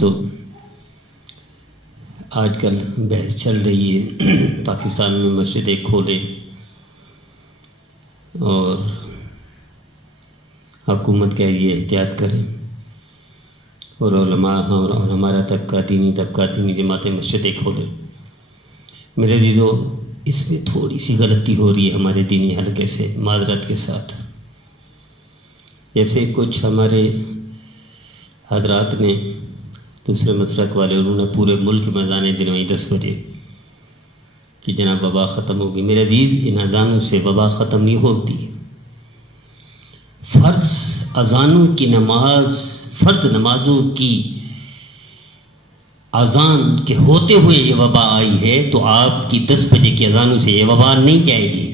تو آج کل بحث چل رہی ہے پاکستان میں مسجدیں کھولیں اور حکومت کہہ رہی ہے احتیاط کریں اور علماء اور ہمارا طبقہ دینی جماعتیں مسجدیں کھولیں۔ میرے عزیزو، اس میں تھوڑی سی غلطی ہو رہی ہے ہمارے دینی حلقے سے، معذرت کے ساتھ۔ جیسے کچھ ہمارے حضرات نے دوسرے مسلک والے، انہوں نے پورے ملک میں اذانیں دلوائی 10 بجے کہ جناب وبا ختم ہوگی۔ میرے عزیز، ان اذانوں سے وبا ختم نہیں ہوتی۔ فرض اذانوں کی نماز، فرض نمازوں کی اذان کے ہوتے ہوئے یہ وبا آئی ہے تو آپ کی 10 بجے کی اذانوں سے یہ وبا نہیں جائے گی۔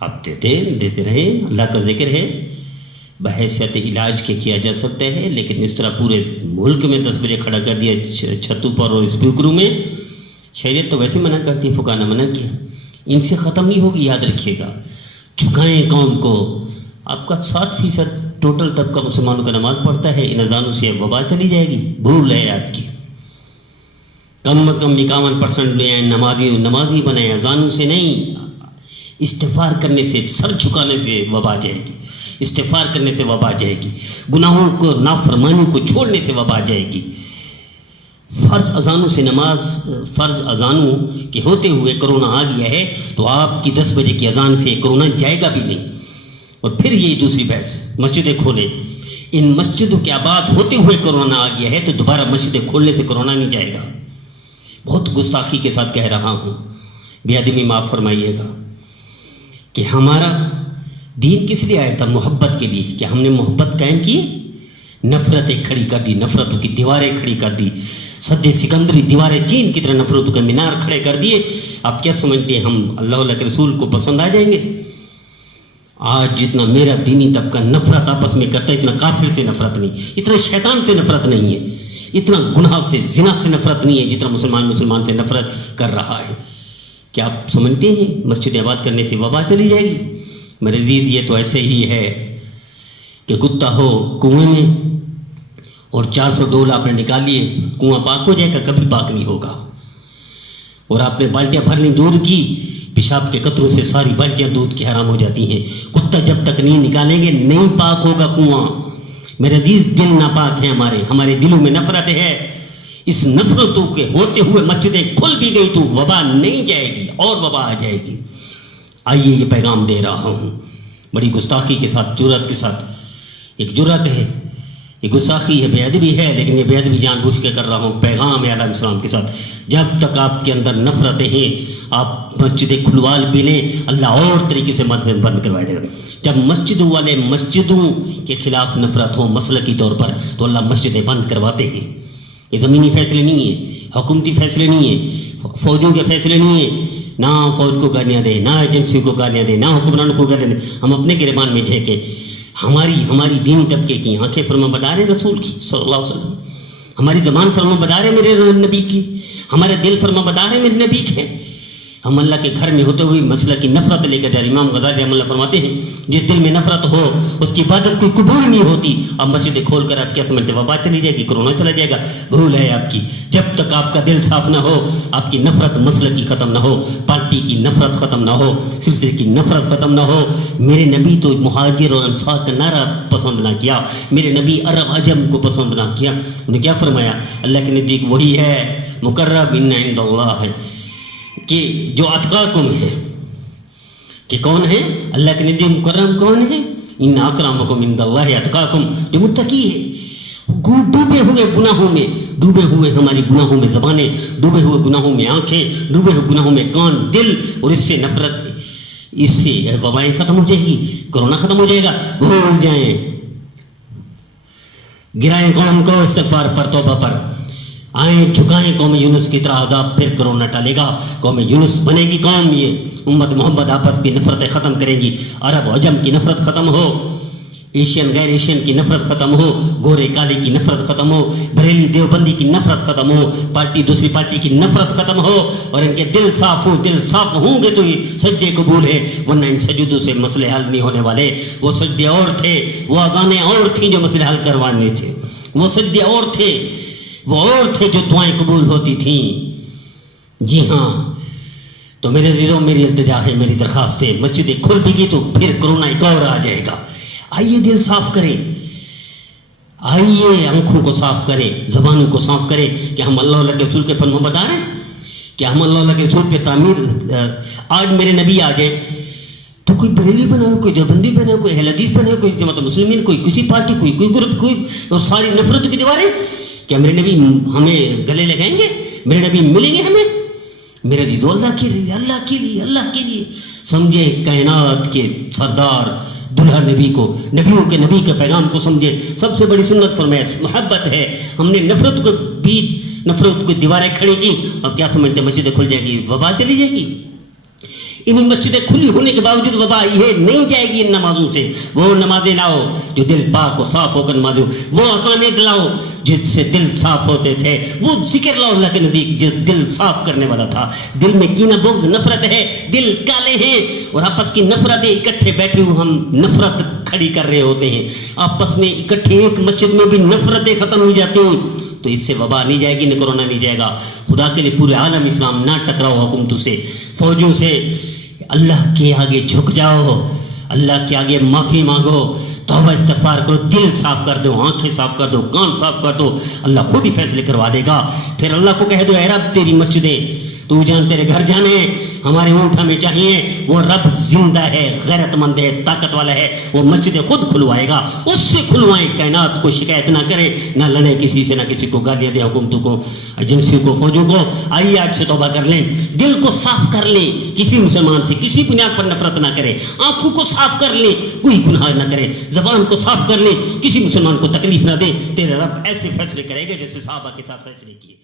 آپ دیتے رہیں، اللہ کا ذکر ہے، بحیثیت علاج کے کیا جا سکتا ہے، لیکن اس طرح پورے ملک میں 10 بجے کھڑا کر دیا چھتوں پر اور اسپیکروں میں، شریعت تو ویسے منع کرتی ہے، فقہا نے منع کیا۔ ان سے ختم نہیں ہوگی، یاد رکھیے گا۔ جھکائیں قوم کو۔ آپ کا 7% ٹوٹل طبقہ مسلمانوں کا نماز پڑھتا ہے، ان اذانوں سے وبا چلی جائے گی، بھول ہے آپ کی۔ کم از کم 51% نمازی بنائیں، اذانوں سے نہیں، استغفار کرنے سے، سر جھکانے سے وبا جائے گی، استغفار کرنے سے وبا جائے گی، گناہوں کو، نافرمانی کو چھوڑنے سے وبا جائے گی۔ فرض اذانوں سے نماز، فرض اذانوں کے ہوتے ہوئے کرونا آ گیا ہے تو آپ کی 10 بجے کی اذان سے کرونا جائے گا بھی نہیں۔ اور پھر یہ دوسری بحث، مسجدیں کھولیں۔ ان مسجدوں کے آباد ہوتے ہوئے کرونا آ گیا ہے تو دوبارہ مسجدیں کھولنے سے کرونا نہیں جائے گا۔ بہت گستاخی کے ساتھ کہہ رہا ہوں، بے ادبی معاف فرمائیے گا کہ ہمارا دین کس لیے آیا تھا؟ محبت کے لیے۔ کہ ہم نے محبت قائم کی، نفرتیں کھڑی کر دی، نفرتوں کی دیواریں کھڑی کر دی، سد سکندری دیواریں چین کی طرح نفرتوں کے مینار کھڑے کر دیے۔ آپ کیا سمجھتے ہیں ہم اللہ کے رسول کو پسند آ جائیں گے؟ آج جتنا میرا دینی طبقہ نفرت آپس میں کرتا ہے، اتنا کافر سے نفرت نہیں، اتنا شیطان سے نفرت نہیں ہے، اتنا گناہ سے، زنا سے نفرت نہیں ہے جتنا مسلمان سے نفرت کر رہا ہے۔ کیا آپ سمجھتے ہیں مسجد آباد کرنے سے وبا چلی جائے گی؟ میرے عزیز، یہ تو ایسے ہی ہے کہ کتا ہو کنویں میں اور 400 ڈول آپ نے نکال لیے، کنواں پاک ہو جائے گا؟ کبھی پاک نہیں ہوگا۔ اور آپ نے بالٹیاں بھر لی دودھ کی، پیشاب کے قطروں سے ساری بالٹیاں دودھ کی حرام ہو جاتی ہیں۔ کتا جب تک نہیں نکالیں گے نہیں پاک ہوگا کنواں۔ میرے عزیز، دل ناپاک ہیں ہمارے دلوں میں نفرت ہے۔ اس نفرتوں کے ہوتے ہوئے مسجدیں کھل بھی گئی تو وبا نہیں جائے گی اور وبا آ جائے گی۔ آئیے یہ پیغام دے رہا ہوں بڑی گستاخی کے ساتھ، جرأت کے ساتھ۔ ایک جرأت ہے، یہ گستاخی ہے، بے ادبی ہے، لیکن یہ بے ادبی جان بوجھ کے کر رہا ہوں۔ پیغام ہے علیہ السلام کے ساتھ، جب تک آپ کے اندر نفرتیں ہیں آپ مسجدیں کھلوال بھی لیں، اللہ اور طریقے سے مسجد بند کروائے دے گا۔ جب مسجدوں والے مسجدوں کے خلاف نفرت ہو مسلکی طور پر تو اللہ مسجدیں بند کرواتے ہیں۔ یہ زمینی فیصلے نہیں ہیں، حکومتی فیصلے نہیں ہیں، فوجیوں کے فیصلے نہیں ہیں۔ نہ فوج کو گالیاں دیں، نہ ایجنسیوں کو گالیاں دیں، نہ حکمرانوں کو گالیاں دیں، ہم اپنے گریبان میں جھینکیں۔ ہماری دینی طبقے کی آنکھیں فرما بدار ہیں رسول کی صلی اللہ علیہ وسلم، ہماری زبان فرما بدار ہے میرے نبی کی، ہمارے دل فرما بدار ہے میرے نبی کے۔ ہم اللہ کے گھر میں ہوتے ہوئے مسئلہ کی نفرت لے کر جا رہے۔ امام غزالی رحمہ اللہ فرماتے ہیں جس دل میں نفرت ہو اس کی عبادت کوئی قبول نہیں ہوتی۔ اب مسجدیں کھول کر آپ کیا سمجھتے ہیں وبا چلی جائے گی، کرونا چلا جائے گا؟ بھول ہے آپ کی۔ جب تک آپ کا دل صاف نہ ہو، آپ کی نفرت مسلک کی ختم نہ ہو، پارٹی کی نفرت ختم نہ ہو، سلسلے کی نفرت ختم نہ ہو۔ میرے نبی تو مہاجر اور انصار کا نعرہ پسند نہ کیا، میرے نبی عرب عجم کو پسند نہ کیا۔ انہیں کیا فرمایا؟ اللہ کے نزدیک وہی ہے مقرب ان عند اللہ ہے کہ جو اتقاکم ہے، کہ کون ہے اللہ کے نزدیک مکرم کون ہے؟ ان اکرمکم عند اللہ اتقاکم، جو متقی ہے۔ ڈوبے ہوئے گناہوں میں، ڈوبے ہوئے ہماری گناہوں میں زبانیں، ڈوبے ہوئے گناہوں میں آنکھیں، ڈوبے ہوئے گناہوں میں کان، دل، اور اس سے نفرت، اس سے وبائیں ختم ہو جائے گی، کرونا ختم ہو جائے گا۔ بھول جائیں، گرائیں قوم کو استغفار پر، توبہ پر، آئیں جھکائیں قوم یونس کی طرح، عذاب پھر کرونا ٹالے گا، قوم یونس بنے گی قوم، یہ امت محمد آپس کی نفرتیں ختم کرے گی، عرب عجم کی نفرت ختم ہو، ایشین غیر ایشین کی نفرت ختم ہو، گورے کالے کی نفرت ختم ہو، بریلی دیوبندی کی نفرت ختم ہو، پارٹی دوسری پارٹی کی نفرت ختم ہو، اور ان کے دل صاف ہوں۔ دل صاف ہوں گے تو یہ سجدے قبول ہے، ورنہ ان سجدوں سے مسئلے حل نہیں ہونے والے۔ وہ سجدے اور تھے، وہ اذانیں اور تھیں جو مسئلے حل کروانے تھے۔ وہ سجدے اور تھے، وہ اور تھے جو دعائیں قبول ہوتی تھیں. جی ہاں، تو میرے عزیزوں میری التجا ہے، میری درخواست ہے، مسجدیں کھل بھی گئی تو پھر کرونا ایک اور آ جائے گا. آئیے دل صاف کریں، آئیے آنکھوں کو صاف کریں، زبانوں کو صاف کریں کہ ہم اللہ کے رسول کے فرمانبردار ہیں، کہ ہم اللہ کے رسول پہ تعمیر. آج میرے نبی آ جائے تو کوئی بریلی بنائے، کوئی دیوبندی بنائے، کوئی اہل حدیث بنائے، کوئی جماعت مسلمین، کوئی کسی پارٹی، کوئی گروپ، کوئی، اور ساری نفرت کی دیواریں. کیا میرے نبی ہمیں گلے لگائیں گے؟ میرے نبی ملیں گے ہمیں؟ میرے دیدو اللہ کے لیے، اللہ کے لیے، اللہ کے لیے سمجھے کائنات کے سردار دلہا نبی کو، نبیوں کے نبی کے پیغام کو سمجھے. سب سے بڑی سنت فرمائے محبت ہے. ہم نے نفرت کو بیچ، نفرت کو دیواریں کھڑی کی. اب کیا سمجھتے مسجدیں کھل جائے گی، وبا چلی جائے گی؟ انہیں مسجدیں کھلی ہونے کے باوجود وبا یہ نہیں جائے گی ان نمازوں سے. وہ نمازیں لاؤ جو دل پاک و صاف ہو کر نمازیں، وہ اذانیں لاؤ جس سے دل صاف ہوتے تھے، وہ ذکر لاؤ اللہ کے نزدیک جو دل صاف کرنے والا تھا. دل میں کینہ بغض نفرت ہے، دل کالے ہیں، اور آپس کی نفرتیں اکٹھے بیٹھے ہوئے ہم نفرت کھڑی کر رہے ہوتے ہیں. آپس میں اکٹھے ایک مسجد میں بھی نفرتیں ختم ہو جاتی ہیں تو اس سے وبا نہیں جائے گی، نہ کورونا نہیں جائے گا. خدا کے لیے پورے عالم اسلام نہ ٹکراؤ حکومتوں سے، فوجوں سے. اللہ کے آگے جھک جاؤ، اللہ کے آگے معافی مانگو، توبہ استغفار کرو، دل صاف کر دو، آنکھیں صاف کر دو، کان صاف کر دو. اللہ خود ہی فیصلے کروا دے گا. پھر اللہ کو کہہ دو اے رب تیری مسجدیں تو جان تیرے گھر جانے، ہمارے اونٹ ہمیں چاہیے. وہ رب زندہ ہے، غیرت مند ہے، طاقت والا ہے. وہ مسجدیں خود کھلوائے گا، اس سے کھلوائیں. کائنات کو شکایت نہ کریں، نہ لڑیں کسی سے، نہ کسی کو گالیاں دیں حکومتوں کو، ایجنسیوں کو، فوجوں کو. آئیے آج سے توبہ کر لیں، دل کو صاف کر لیں، کسی مسلمان سے کسی بنیاد پر نفرت نہ کریں. آنکھوں کو صاف کر لیں، کوئی گناہ نہ کریں. زبان کو صاف کر لیں، کسی مسلمان کو تکلیف نہ دیں. تیرے رب ایسے فیصلے کرے گا جیسے صحابہ کے ساتھ فیصلے کیے.